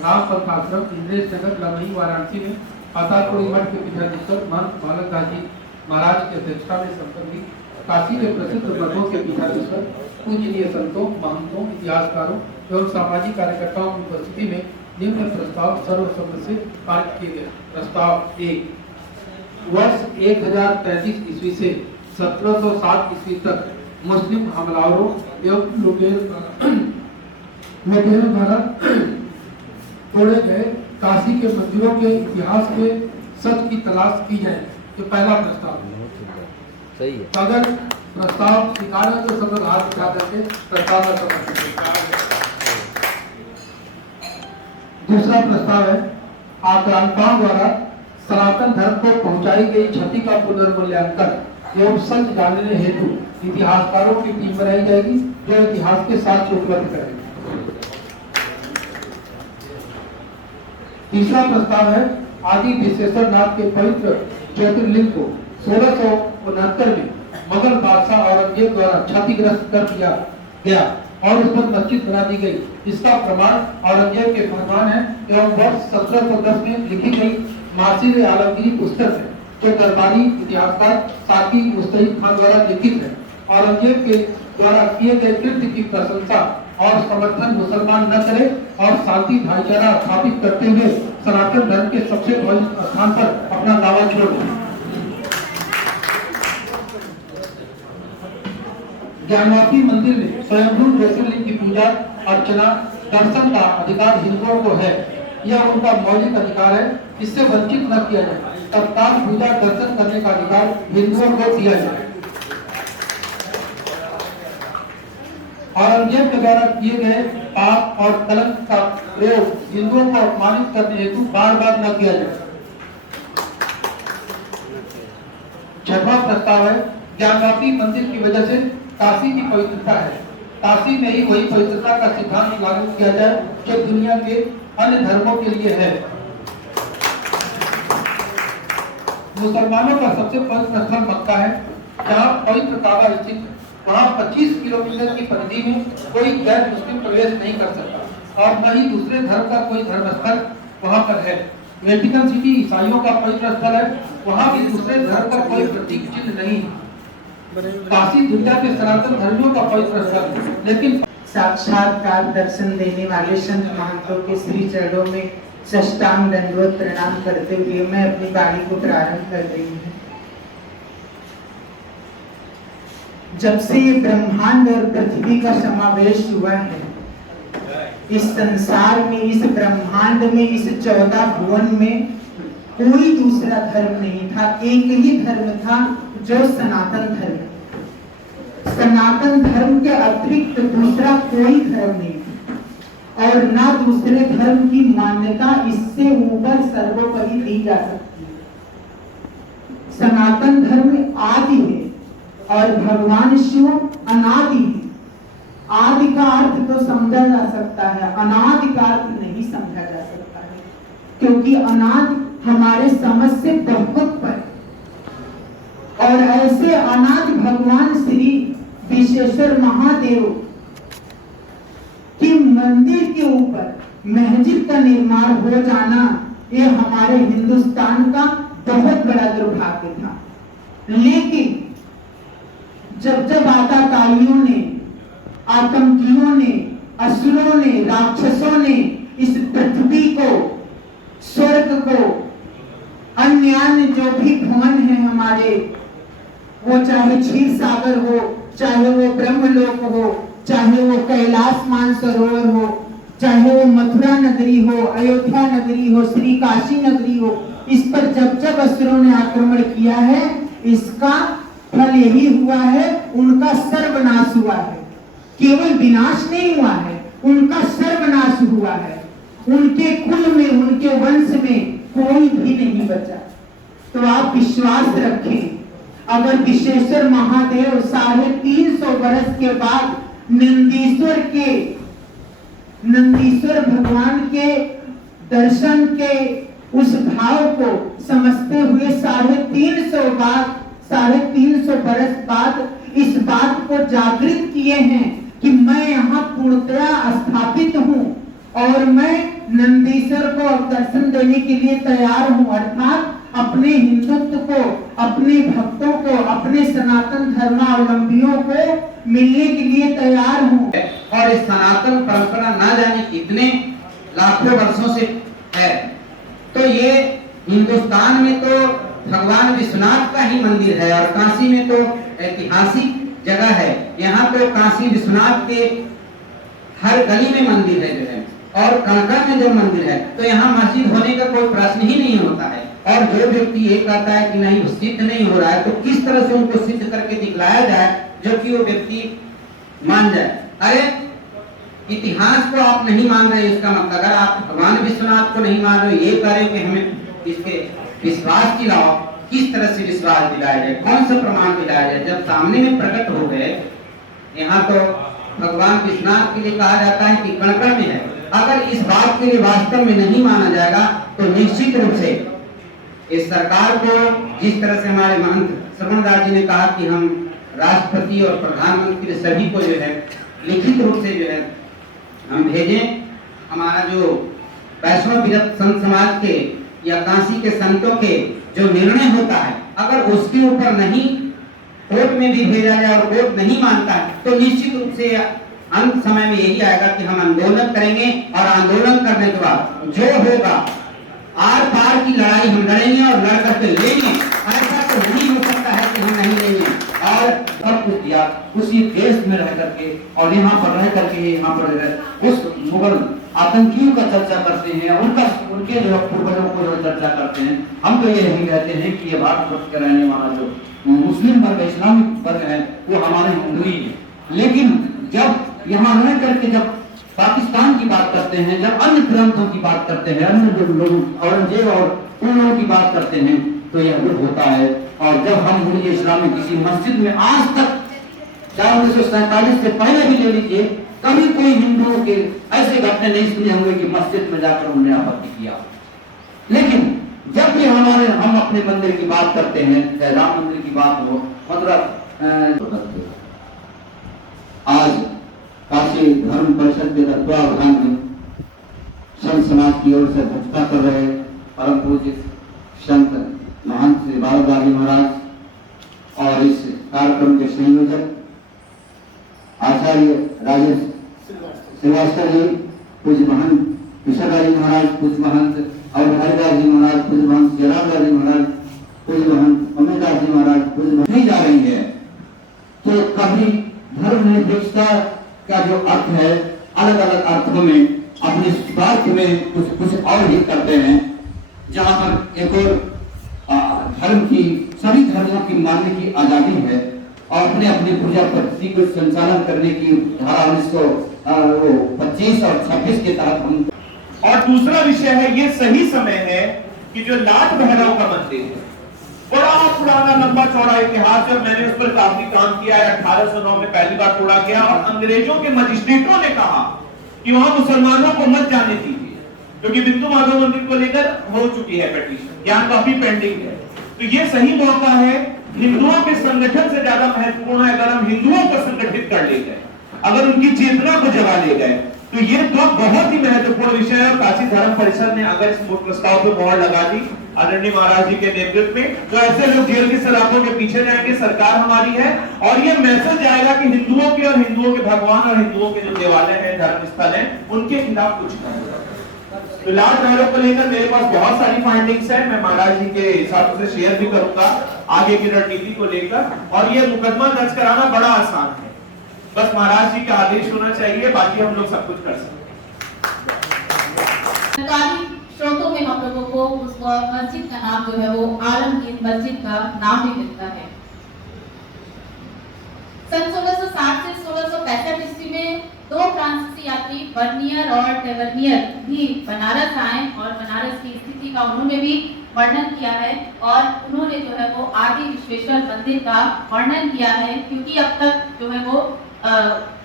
राम पंथाश्रम इंद्रेश नगर लमही वाराणसी में पातालपुरी मठ के पीठाधीश्वर महंत बालक दास जी महाराज की अध्यक्षता में संपन्न काशी के प्रसिद्ध मठों के पीठाधीश्वर पूजनीय संतों, महंतों, इतिहासकारों एवं सामाजिक कार्यकर्ताओं की उपस्थिति में निम्न प्रस्ताव सर्वसम्मति से पारित किए गए। प्रस्ताव 1, वर्ष 1033 ईस्वी से 1707 ईस्वी तक मुस्लिम हमलावरों एवं लुटेरों द्वारा तोड़े गए काशी के मंदिरों के इतिहास के सच की तलाश की जाए। ये पहला प्रस्ताव सही है। अगर प्रस्ताव स्वीकार है तो सब लोग हाथ उठा करके प्रस्ताव का समर्थन करें। दूसरा प्रस्ताव है आक्रांताओं द्वारा सनातन धर्म को पहुंचाई गई क्षति का पुनर्मूल्यांकन एवं सच जानने हेतु इतिहासकारों की टीम बनाई जाएगी जो इतिहास के साक्ष्य उपलब्ध करेगी। तीसरा प्रस्ताव है आदि विश्वेश्वर नाथ के पवित्र ज्योतिर्लिंग को 1669 में मुगल बादशाह औरंगजेब द्वारा क्षतिग्रस्त कर दिया गया और उस पर मस्जिद बना दी गई। इसका प्रमाण औरंगजेब के फरमान है एवं वर्ष 1710 में लिखी गई मासिर आलमगीरी पुस्तक है जो दरबारी इतिहासकार साकी मुस्तैद खान द्वारा लिखित है। औरंगजेब के द्वारा किए गए कृत्य की प्रशंसा और समर्थन मुसलमान न करे और शांति भाईचारा स्थापित करते हुए सनातन धर्म के सबसे पवित्र स्थान पर अपना दावा छोड़ दें। ज्ञानवापी मंदिर में स्वयंभू ज्योतिर्लिंग की पूजा अर्चना दर्शन का अधिकार हिंदुओं को है। यह उनका मौलिक अधिकार है, इससे वंचित न किया जाए। तत्काल पूजा दर्शन करने का अधिकार हिंदुओं को दिया जाए। औरंगजेब के द्वारा किए गए पाप और कलंक का प्रयोग हिंदुओं को अपमानित करने हेतु बार बार न किया जाए। छठवां प्रस्ताव है ज्ञानवापी मंदिर की वजह से काशी की पवित्रता है। काशी में ही वही पवित्रता का सिद्धांत लागू किया जाए जो दुनिया के अन्य धर्मों के लिए है। मुसलमानों का सबसे पवित्र स्थल मक्का है जहाँ पवित्र काबा स्थित है। वहाँ 25 किलोमीटर की परिधि में कोई गैर मुस्लिम प्रवेश नहीं कर सकता और न ही दूसरे धर्म का कोई धर्म स्थल वहाँ पर है। वेटिकन सिटी ईसाइयों का पवित्र स्थल है, वहाँ भी दूसरे धर्म का कोई प्रतीक चिन्ह नहीं है। काशी दुनिया के सनातन धर्मियों का पवित्र स्थल है, लेकिन साक्षात्कार दर्शन देने वाले संत महंतों के श्री चरणों में साष्टांग दंडवत प्रणाम करते हुए मैं अपनी वाणी को प्रारंभ कर रही हूँ। जब से ये ब्रह्मांड और पृथ्वी का समावेश हुआ है, इस संसार में, इस ब्रह्मांड में, इस 14 भुवन में कोई दूसरा धर्म नहीं था। एक ही धर्म था जो सनातन धर्म। सनातन धर्म के अतिरिक्त दूसरा कोई धर्म नहीं था और ना दूसरे धर्म की मान्यता इससे ऊपर सर्वोपरि दी जा सकती है। सनातन धर्म आदि है और भगवान शिव अनादि है। आदि का अर्थ तो समझा जा सकता है, अनादि का अर्थ नहीं समझा जा सकता है, क्योंकि अनादि हमारे समझ से बहुत पर। और ऐसे अनादि भगवान श्री विश्वेश्वर महादेव के मंदिर के ऊपर मस्जिद का निर्माण हो जाना, ये हमारे हिंदुस्तान का बहुत बड़ा दुर्भाग्य था। लेकिन जब जब आतताइयों ने, आतंकियों ने, असुरों ने, राक्षसों ने इस पृथ्वी को, स्वर्ग को, अन्य जो भी भवन है हमारे, वो चाहे क्षीर सागर हो, चाहे वो ब्रह्मलोक हो, चाहे वो कैलाश मानसरोवर हो, चाहे वो मथुरा नगरी हो, अयोध्या नगरी हो, श्री काशी नगरी हो, इस पर जब जब असुरों ने आक्रमण किया है, इसका फल यही हुआ है, उनका सर्वनाश हुआ है। केवल विनाश नहीं हुआ है, उनका सर्वनाश हुआ है। उनके कुल में, उनके वंश में कोई भी नहीं बचा। तो आप विश्वास रखें, अगर विश्वेश्वर महादेव 350 वर्ष के बाद नंदीश्वर भगवान के दर्शन के उस भाव को समझते हुए 350 वर्ष बाद इस बात को जागृत किए हैं कि मैं यहाँ पूर्णतया स्थापित हूँ और मैं नंदीश्वर को दर्शन देने के लिए तैयार हूँ, अर्थात अपने हिंदुत्व को, अपने भक्तों को, अपने सनातन धर्मावलंबियों को मिलने के लिए तैयार हूँ। और इस सनातन परंपरा ना जाने कितने लाखों वर्षों से है। तो ये हिंदुस्तान में तो भगवान विश्वनाथ का ही मंदिर है, और काशी में तो ऐतिहासिक जगह है। यहाँ तो काशी विश्वनाथ के हर गली में मंदिर है जो है, और कणका में जो मंदिर है, तो यहाँ मस्जिद होने का कोई प्रश्न ही नहीं होता है। और जो व्यक्ति ये कहता है कि नहीं वो सिद्ध नहीं हो रहा है, तो किस तरह से उनको सिद्ध करके दिखलाया जाए जो कि वो व्यक्ति मान जाए। अरे इतिहास को आप नहीं मान रहे, इसका मतलब अगर आप भगवान विश्वनाथ को नहीं मान रहे, ये कह रहे हो कि हमें इसके विश्वास दिलाओ, किस तरह से विश्वास दिलाया जाए, कौन सा प्रमाण दिलाया जाए? जब सामने में प्रकट हो गए, यहाँ तो भगवान विश्वनाथ के लिए कहा जाता है कि कण-कण में है। अगर इस बात के लिए वास्तव में नहीं माना जाएगा तो निश्चित रूप से इस सरकार को, जिस तरह से हमारे महंत श्रवण राज जी ने कहा कि हम राष्ट्रपति और प्रधानमंत्री सभी को जो है लिखित रूप से जो है हम भेजें, हमारा जो वैष्णव विरक्त संत समाज के या काशी के संतों के जो निर्णय होता है, अगर उसके ऊपर नहीं कोर्ट में भी भेजा जाए और कोर्ट नहीं मानता है, तो निश्चित रूप से अंत समय में यही आएगा कि हम आंदोलन करेंगे, और आंदोलन करने के बाद जो होगा आर पार की लड़ाई हम लड़ेंगे और लड़ करके लेंगे। ऐसा तो नहीं हो सकता है कि हम नहीं लेंगे। और सब कुछ दिया उसी देश में रह करके, और यहाँ पर रह करके यहाँ पर उस मुगल आतंकियों का चर्चा करते हैं, उनके जो पूर्वजों को जो चर्चा करते हैं। हम तो यही कहते हैं कि ये भारतवर्ष के रहने वाला जो मुस्लिम वर्ग, इस्लामिक वर्ग है, वो हमारे हिंदू ही है। लेकिन जब यहाँ रह करके जब पाकिस्तान की बात करते हैं, जब अन्य ग्रंथों की बात करते हैं, अन्य जो लोग औरंगजेब और उन लोगों की बात करते हैं, तो यह दुख होता है। और जब हम मुल्क इस्लाम में किसी मस्जिद में आज तक, चाहे 1947 से पहले भी ले लीजिए, कभी कोई हिंदुओं के ऐसे घटने नहीं सुने होंगे कि मस्जिद में जाकर उन्होंने आपत्ति किया। लेकिन जब भी हम अपने मंदिर की बात करते हैं, चाहे राम मंदिर की बात हो, मतलब आज काशी धर्म परिषद के तत्वावधान में संत समाज की ओर से अध्यक्षता कर रहे परम पूज्य संत महंत श्री बाबा जी महाराज और इस कार्यक्रम के संयोजक आचार्य राजेश श्रीवास्तव जी, पूज्य महंत विशाखा जी महाराज, पूज्य महंत अवधारीदास जी महाराज, पूज्य महंत जयरामदास जी महाराज, पूज्य महंत अमेदास जी महाराज, पूज्य नहीं जा रही है। तो कभी धर्मनिरपेक्षता का जो अर्थ है, अलग अलग अर्थों में अपने स्वार्थ में कुछ और ही करते हैं। जहाँ पर एक और धर्म की, सभी धर्मों की मानने की आजादी है, और अपने अपने पूजा पद्धति को संचालन करने की धारा 1925 और 26 के तहत हम। और दूसरा विषय है, ये सही समय है कि जो लाट भैरव का मंदिर है, बड़ा पुराना लंबा चौड़ा इतिहास है, मैंने उस पर काफी काम किया है। 1809 में पहली बार तोड़ा गया, और अंग्रेजों के मजिस्ट्रेटों ने कहा कि वहां मुसलमानों को मत जाने दीजिए, क्योंकि बिंदु माधव मंदिर को लेकर हो चुकी है पिटीशन, यहाँ काफी पेंडिंग है। तो ये सही मौका है, हिंदुओं के संगठन से ज्यादा महत्वपूर्ण है अगर हम हिंदुओं को संगठित कर ले गए, अगर उनकी चेतना को जगा ले गए, तो ये दो बहुत ही महत्वपूर्ण विषय है। काशी धर्म परिषद ने अगर इस प्रस्ताव पे मोहर लगा दी आदरणीय महाराज जी के नेतृत्व में, तो ऐसे लोग जेल की सलाखों के पीछे जाएंगे। सरकार हमारी है, और ये मैसेज जाएगा कि हिंदुओं के और हिंदुओं के भगवान और हिंदुओं के जो देवालय हैं, धर्म स्थल हैं, उनके खिलाफ कुछ नहीं होगा। तो लाट भैरव को लेकर मेरे पास बहुत सारी फाइंडिंग्स है, मैं महाराज जी के हिसाब से शेयर भी करूंगा आगे की रणनीति को लेकर। और ये मुकदमा दर्ज कराना बड़ा आसान है, बस महाराज जी का आदेश होना चाहिए, बाकी हम लोग सब कुछ कर सकते हैं। सरकारी स्रोतों में हम लोगों को उस मस्जिद का नाम जो है वो आलमगीर मस्जिद का नाम भी मिलता है। सन 1660 से 1665 ईस्वी में 2 फ्रांसीसी यात्री बर्नियर और टेवर्नियर भी बनारस आए, और बनारस की स्थिति का उन्होंने भी वर्णन किया है, और उन्होंने जो है वो आदि विश्वेश्वर मंदिर का वर्णन किया है, क्योंकि अब तक जो है वो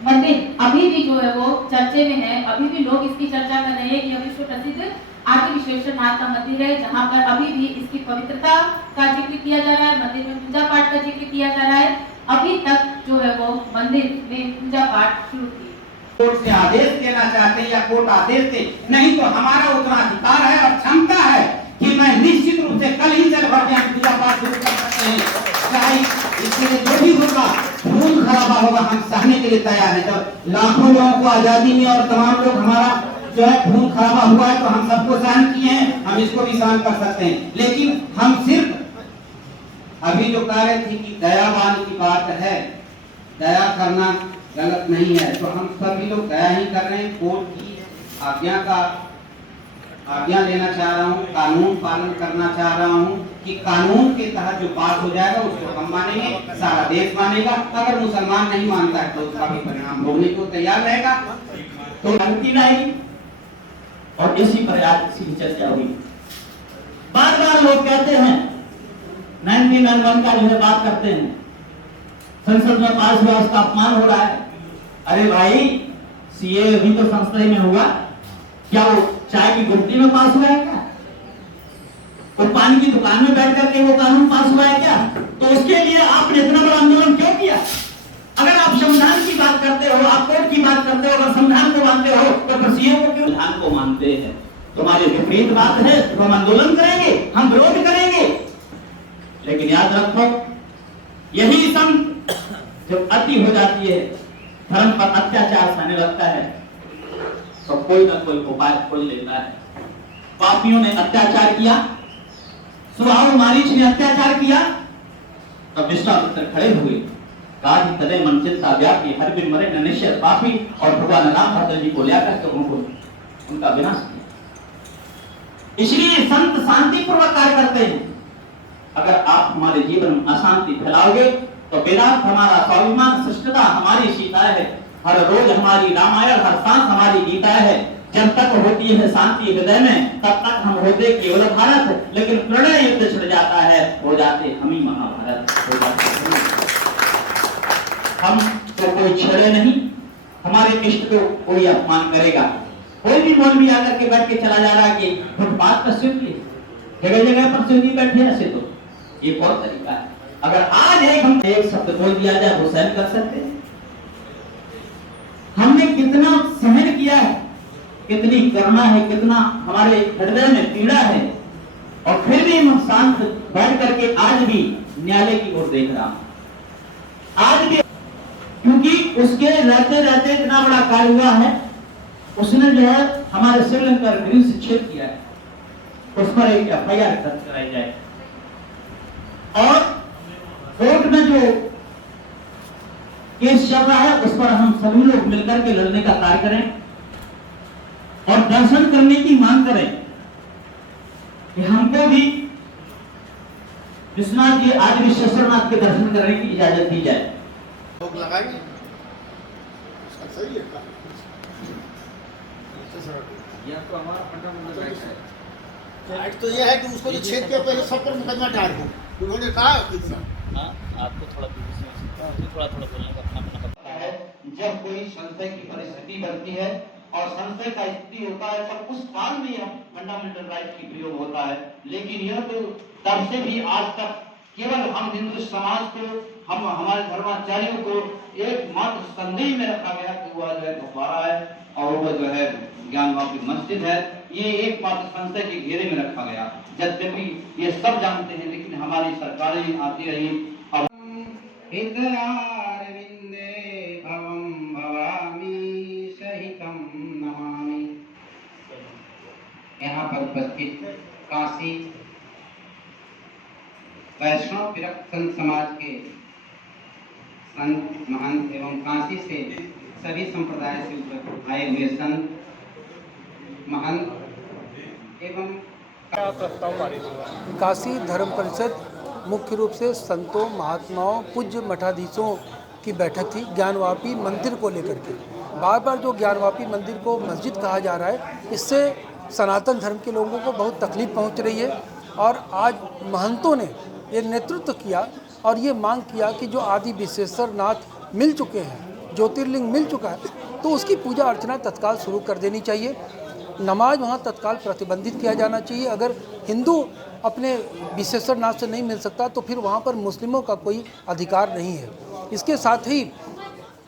मंदिर अभी भी जो है वो चर्चे में है। अभी भी लोग इसकी चर्चा कर रहे हैं कि विश्व प्रसिद्ध आदि विश्वेश्वर नाथ का मंदिर है, जहाँ पर अभी भी इसकी पवित्रता का जिक्र किया जा रहा है, मंदिर में पूजा पाठ का जिक्र किया जा रहा है। अभी तक जो है वो मंदिर में पूजा पाठ शुरू की। कोर्ट से आदेश देना चाहते हैं या कोर्ट आदेश दे, नहीं तो हमारा उतना अधिकार है और क्षमता है कि मैं निश्चित रूप से कल ही चल भर जाए पूजा पाठ शुरू कर सकते हैं। चाहे इसमें जो भी होगा, खून खराबा होगा, हम सहने के लिए तैयार हैं। जब लाखों लोगों को आजादी में और तमाम लोग हमारा जो है खून खराबा हुआ है तो हम सबको सहन किए हैं, हम इसको भी सहन कर सकते हैं। लेकिन हम सिर्फ अभी जो कह रहे थे कि दयावान की बात है, दया करना गलत नहीं है, तो हम सभी लोग दया ही कर रहे हैं। कोर्ट की आज्ञा लेना चाह रहा हूँ, कानून पालन करना चाह रहा हूँ कि कानून के तहत जो पास हो जाएगा उसको हम मानेंगे, सारा देश मानेगा। अगर मुसलमान नहीं मानता है तो उसका भी परिणाम भोगने को तैयार रहेगा। तो शांति नहीं, और इसी पर आज इसी चर्चा हुई। बार बार लोग कहते हैं 1991 का जो है बात करते हैं, संसद में पास हुआ, उसका अपमान हो रहा है। अरे भाई, सीए भी तो संसद में हुआ, क्या वो चाय की गुमटी में पास हुआ है क्या? वो पानी की दुकान में बैठ करके वो कानून पास हुआ है क्या? तो उसके लिए आपने इतना बड़ा आंदोलन क्यों किया? अगर आप संविधान की बात करते हो, आप कोर्ट की बात करते हो, अगर संविधान को मानते हो तो फिर सीए को क्यों? संविधान को मानते हैं, तुम्हारी विपरीत बात है तो हम आंदोलन करेंगे, हम विरोध करेंगे। लेकिन याद रखो, यही संत जब अति हो जाती है, धर्म पर अत्याचार सहने लगता है, तो कोई ना कोई उपाय खोज लेता है। पापियों ने अत्याचार किया, सुबाहु मारीच ने अत्याचार किया, तब विश्वामित्र खड़े हुए, गाज तले मनचिंता व्यापी हर बिन मरे न निश्चय पापी, और भगवान रामभद्र जी को लेकर के उनका विनाश किया। इसलिए संत शांति पूर्वक कार्य करते हैं। अगर आप हमारे जीवन में अशांति फैलाओगे तो वेदांत हमारा स्वाभिमान, शिष्टता हमारी सीताएं है, हर रोज हमारी रामायण, हर सांस हमारी गीता है। जब तक होती है शांति हृदय में, तब तक हम होते केवल भारत, लेकिन प्रणय युद्ध छिड़ जाता है, हो जाते हम ही महाभारत, हो जाते हम तो कोई छेड़े नहीं, हमारे इष्ट को कोई अपमान करेगा। कोई भी मौलवी आकर के बैठ के चला जा रहा है कि फुटपाथ पर स्वीकृति, जगह जगह पर स्वीकृति बैठे, ऐसे तो ये बहुत तरीका है। अगर आज एक शब्द बोल दिया जाए वो सहन कर सकते हैं। हमने कितना सहन किया है, कितनी करुणा है, कितना हमारे हृदय में पीड़ा है, और फिर भी हम शांत बैठ करके आज भी न्यायालय की ओर देख रहा हूं। आज भी, क्योंकि उसके रहते रहते इतना बड़ा कार्य हुआ है, उसने जो है हमारे श्रीलंका गृह से छेद किया है, उस पर एक एफआईआर दर्ज कराई जाए, और कोर्ट में जो केस चल रहा है उस पर हम सभी लोग मिलकर के लड़ने का कार्य करें और दर्शन करने की मांग करें कि हमको भी विश्वनाथ जी, आज विश्वेश्वरनाथ के दर्शन करने की इजाजत दी जाए। लोग लगाएंगे, सही है। यह तो हमारा फंडामेंटल राइट है। राइट तो ये है कि उसको जो छेद के पहले सब पर मुकदमा डाल दो। उन्होंने कहा आपको थोड़ा बोलने का अपना है। जब कोई संशय की परिस्थिति बनती है और संशय का स्थिति होता है, तब उस काल में यह फंडामेंटल राइट की प्रयोग होता है। लेकिन यह तो तब से भी आज तक केवल हम हिंदू समाज को, हम हमारे धर्माचार्यों को एकमात्र संदेह में रखा गया कि वह जो है गुब्बारा है और वह जो है ज्ञानवापी मस्जिद है, ये एकमात्र संशय के घेरे में रखा गया। यद्यपि ये सब जानते हैं, लेकिन हमारी सरकारें आती रही। अब यहाँ पर उपस्थित काशी वैष्णव विरक्त संत समाज के संत महंत एवं काशी से सभी संप्रदाय से आए हुए संत महंत एवं काशी धर्म परिषद मुख्य रूप से संतों, महात्माओं, पूज्य मठाधीशों की बैठक थी ज्ञानवापी मंदिर को लेकर के। बार बार जो ज्ञानवापी मंदिर को मस्जिद कहा जा रहा है, इससे सनातन धर्म के लोगों को बहुत तकलीफ पहुंच रही है। और आज महंतों ने ये नेतृत्व किया और ये मांग किया कि जो आदि विश्वेश्वरनाथ मिल चुके हैं, ज्योतिर्लिंग मिल चुका है, तो उसकी पूजा अर्चना तत्काल शुरू कर देनी चाहिए। नमाज वहाँ तत्काल प्रतिबंधित किया जाना चाहिए। अगर हिंदू अपने विश्वेश्वरनाथ से नहीं मिल सकता तो फिर वहाँ पर मुस्लिमों का कोई अधिकार नहीं है। इसके साथ ही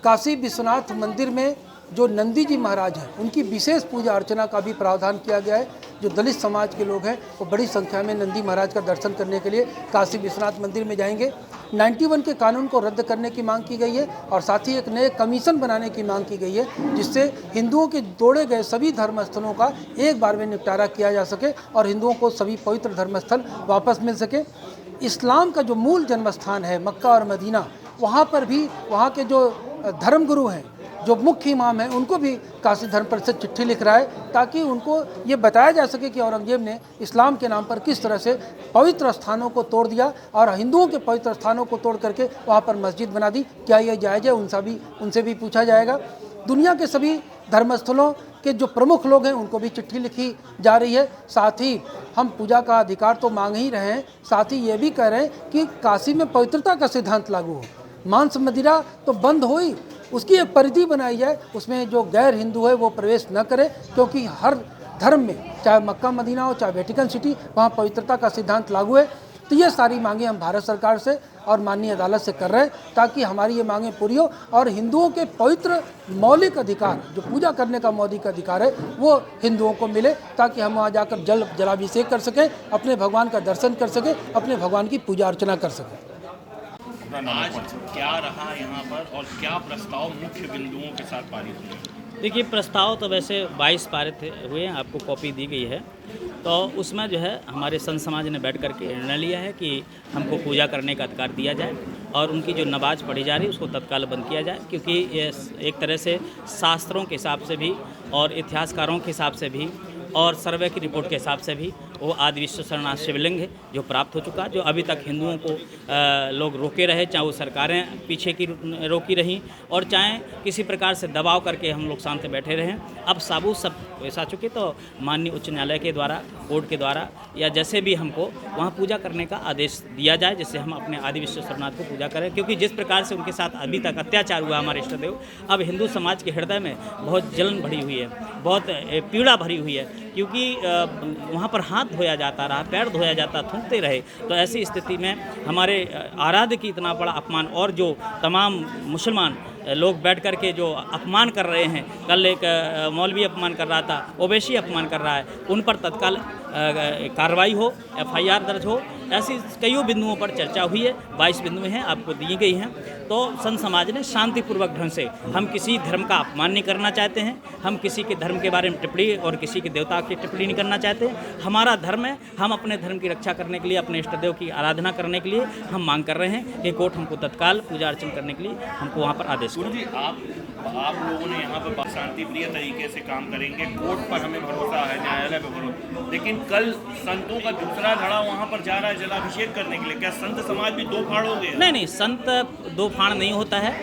काशी विश्वनाथ मंदिर में जो नंदी जी महाराज हैं उनकी विशेष पूजा अर्चना का भी प्रावधान किया गया है। जो दलित समाज के लोग हैं वो बड़ी संख्या में नंदी महाराज का दर्शन करने के लिए काशी विश्वनाथ मंदिर में जाएंगे। 91 के कानून को रद्द करने की मांग की गई है और साथ ही एक नए कमीशन बनाने की मांग की गई है, जिससे हिंदुओं के तोड़े गए सभी धर्मस्थलों का एक बार में निपटारा किया जा सके और हिंदुओं को सभी पवित्र धर्मस्थल वापस मिल सके। इस्लाम का जो मूल जन्मस्थान है मक्का और मदीना, वहाँ पर भी वहाँ के जो धर्मगुरु हैं, जो मुख्य इमाम हैं, उनको भी काशी धर्म परिषद चिट्ठी लिख रहा है ताकि उनको ये बताया जा सके कि औरंगजेब ने इस्लाम के नाम पर किस तरह से पवित्र स्थानों को तोड़ दिया और हिंदुओं के पवित्र स्थानों को तोड़ करके वहाँ पर मस्जिद बना दी। क्या ये जायज़ है? उनसे भी पूछा जाएगा। दुनिया के सभी धर्मस्थलों के जो प्रमुख लोग हैं उनको भी चिट्ठी लिखी जा रही है। साथ ही हम पूजा का अधिकार तो मांग ही रहे हैं, साथ ही ये भी कह रहे हैं कि काशी में पवित्रता का सिद्धांत लागू हो। मांस मदिरा तो बंद हो ही, उसकी एक परिधि बनाई जाए, उसमें जो गैर हिंदू है वो प्रवेश न करे, क्योंकि हर धर्म में चाहे मक्का मदीना हो चाहे वेटिकन सिटी, वहाँ पवित्रता का सिद्धांत लागू है। तो ये सारी मांगें हम भारत सरकार से और माननीय अदालत से कर रहे हैं ताकि हमारी ये मांगें पूरी हो और हिंदुओं के पवित्र मौलिक अधिकार, जो पूजा करने का मौलिक अधिकार है, वो हिंदुओं को मिले ताकि हम वहाँ जाकर जलाभिषेक कर सकें, अपने भगवान का दर्शन कर सकें, अपने भगवान की पूजा अर्चना कर सकें। आज क्या रहा यहाँ पर और क्या प्रस्ताव मुख्य बिंदुओं के साथ पारित हुए? देखिए, प्रस्ताव तो वैसे 22 पारित हुए हैं, आपको कॉपी दी गई है। तो उसमें जो है हमारे संत समाज ने बैठ करके निर्णय लिया है कि हमको पूजा करने का अधिकार दिया जाए और उनकी जो नमाज पढ़ी जा रही है उसको तत्काल बंद किया जाए, क्योंकि ये एक तरह से शास्त्रों के हिसाब से भी और इतिहासकारों के हिसाब से भी और सर्वे की रिपोर्ट के हिसाब से भी वो आदि विश्वशरणार्थ शिवलिंग है जो प्राप्त हो चुका, जो अभी तक हिंदुओं को लोग रोके रहे, चाहे वो सरकारें पीछे की रोकी रहीं और चाहे किसी प्रकार से दबाव करके हम लोग शांत बैठे रहें। अब साबूत सब ऐसा चुके तो माननीय उच्च न्यायालय के द्वारा, कोर्ट के द्वारा या जैसे भी हमको वहाँ पूजा करने का आदेश दिया जाए, जिससे हम अपने आदि विश्वशरणार्थ को पूजा करें। क्योंकि जिस प्रकार से उनके साथ अभी तक अत्याचार हुआ हमारे इष्ट देव, अब हिंदू समाज के हृदय में बहुत जलन भरी हुई है, बहुत पीड़ा भरी हुई है, क्योंकि वहाँ पर हाथ धोया जाता रहा, पैर धोया जाता, थूकते रहे। तो ऐसी स्थिति में हमारे आराध्य की इतना बड़ा अपमान और जो तमाम मुसलमान लोग बैठ कर के जो अपमान कर रहे हैं, कल एक मौलवी अपमान कर रहा था, ओवैसी अपमान कर रहा है, उन पर तत्काल कार्रवाई हो, FIR दर्ज हो। ऐसी कईयों बिंदुओं पर चर्चा हुई है, 22 बिंदुएं हैं, आपको दी गई हैं। तो संत समाज ने शांतिपूर्वक ढंग से, हम किसी धर्म का अपमान नहीं करना चाहते हैं, हम किसी के धर्म के बारे में टिप्पणी और किसी के देवता की टिप्पणी नहीं करना चाहते हैं। हमारा धर्म है, हम अपने धर्म की रक्षा करने के लिए, अपने इष्ट देव की आराधना करने के लिए हम मांग कर रहे हैं कि कोर्ट हमको तत्काल पूजा अर्चना करने के लिए हमको वहाँ पर आदेश गुरु जी, आप लोगों ने यहाँ पर शांतिप्रिय तरीके से काम करेंगे, कोर्ट पर हमें भरोसा है, न्यायालय पर भरोसा, लेकिन कल संतों का दूसरा धड़ा वहाँ पर जा रहा है जलाभिषेक करने के लिए, क्या संत समाज भी दो फाड़ हो गए? नहीं, संत दो फाड़ नहीं होता है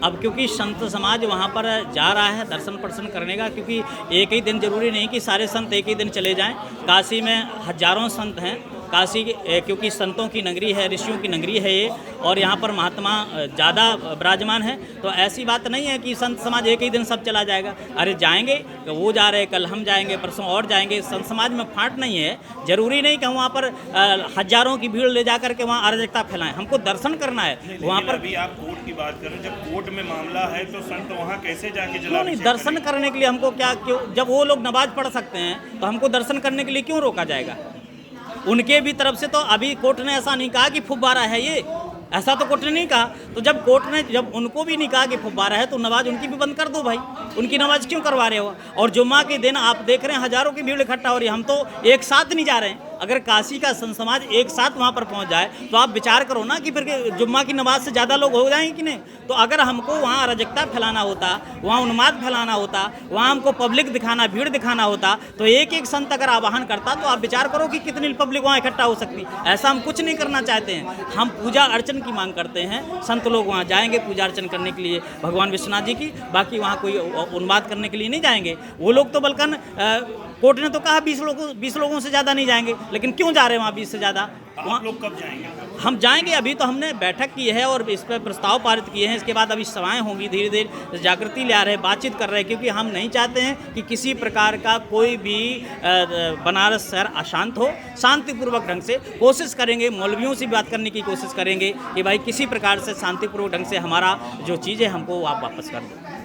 अब, क्योंकि संत समाज वहाँ पर जा रहा है दर्शन प्रदर्शन करने का, क्योंकि एक ही दिन, जरूरी नहीं कि सारे संत एक ही दिन चले जाएं। काशी में हजारों संत हैं, काशी क्योंकि संतों की नगरी है, ऋषियों की नगरी है ये, और यहाँ पर महात्मा ज़्यादा विराजमान है। तो ऐसी बात नहीं है कि संत समाज एक ही दिन सब चला जाएगा। अरे जाएंगे, तो वो जा रहे, कल हम जाएंगे, परसों और जाएंगे। संत समाज में फाट नहीं है, जरूरी नहीं कि हम वहाँ पर हजारों की भीड़ ले जा करके वहाँ अराजकता फैलाएं। हमको दर्शन करना है वहाँ पर। अभी आप कोर्ट की बात करें, जब कोर्ट में मामला है तो संत वहाँ कैसे जाके नहीं, दर्शन करने के लिए हमको क्यों, जब वो लोग नमाज पढ़ सकते हैं तो हमको दर्शन करने के लिए क्यों रोका जाएगा? उनके भी तरफ से तो अभी कोर्ट ने ऐसा नहीं कहा कि फुब्बारा है ये, ऐसा तो कोर्ट ने नहीं कहा। तो जब कोर्ट ने, जब उनको भी नहीं कहा कि फुब्बारा है, तो नमाज उनकी भी बंद कर दो भाई। उनकी नमाज क्यों करवा रहे हो? और जुम्मा के दिन आप देख रहे हैं हजारों की भीड़ इकट्ठा हो रही है, हम तो एक साथ नहीं जा रहे हैं। अगर काशी का संत समाज एक साथ वहाँ पर पहुँच जाए तो आप विचार करो ना कि फिर जुम्मा की नमाज से ज़्यादा लोग हो जाएंगे कि नहीं। तो अगर हमको वहाँ अराजकता फैलाना होता, वहाँ उन्माद फैलाना होता, वहाँ हमको पब्लिक दिखाना, भीड़ दिखाना होता, तो एक एक संत अगर आवाहन करता तो आप विचार करो कि कितनी पब्लिक वहाँ इकट्ठा हो सकती। ऐसा हम कुछ नहीं करना चाहते हैं, हम पूजा अर्चन की मांग करते हैं। संत लोग वहाँ जाएंगे पूजा अर्चन करने के लिए भगवान विश्वनाथ जी की, बाकी वहाँ कोई उन्माद करने के लिए नहीं जाएंगे। वो लोग तो बल्कि कोर्ट ने तो कहा 20 लोगों से ज़्यादा नहीं जाएंगे, लेकिन क्यों जा रहे हैं वहाँ 20 से ज़्यादा? आप लोग कब जाएंगे? हम जाएंगे, अभी तो हमने बैठक की है और इस पर प्रस्ताव पारित किए हैं। इसके बाद अभी सभाएं होंगी, धीरे धीरे जागृति ले आ रहे हैं, बातचीत कर रहे हैं, क्योंकि हम नहीं चाहते हैं कि किसी प्रकार का कोई भी बनारस शहर अशांत हो। शांतिपूर्वक ढंग से कोशिश करेंगे, मौलवियों से बात करने की कोशिश करेंगे कि भाई किसी प्रकार से शांतिपूर्वक ढंग से हमारा जो चीज़ है हमको आप वापस कर दो।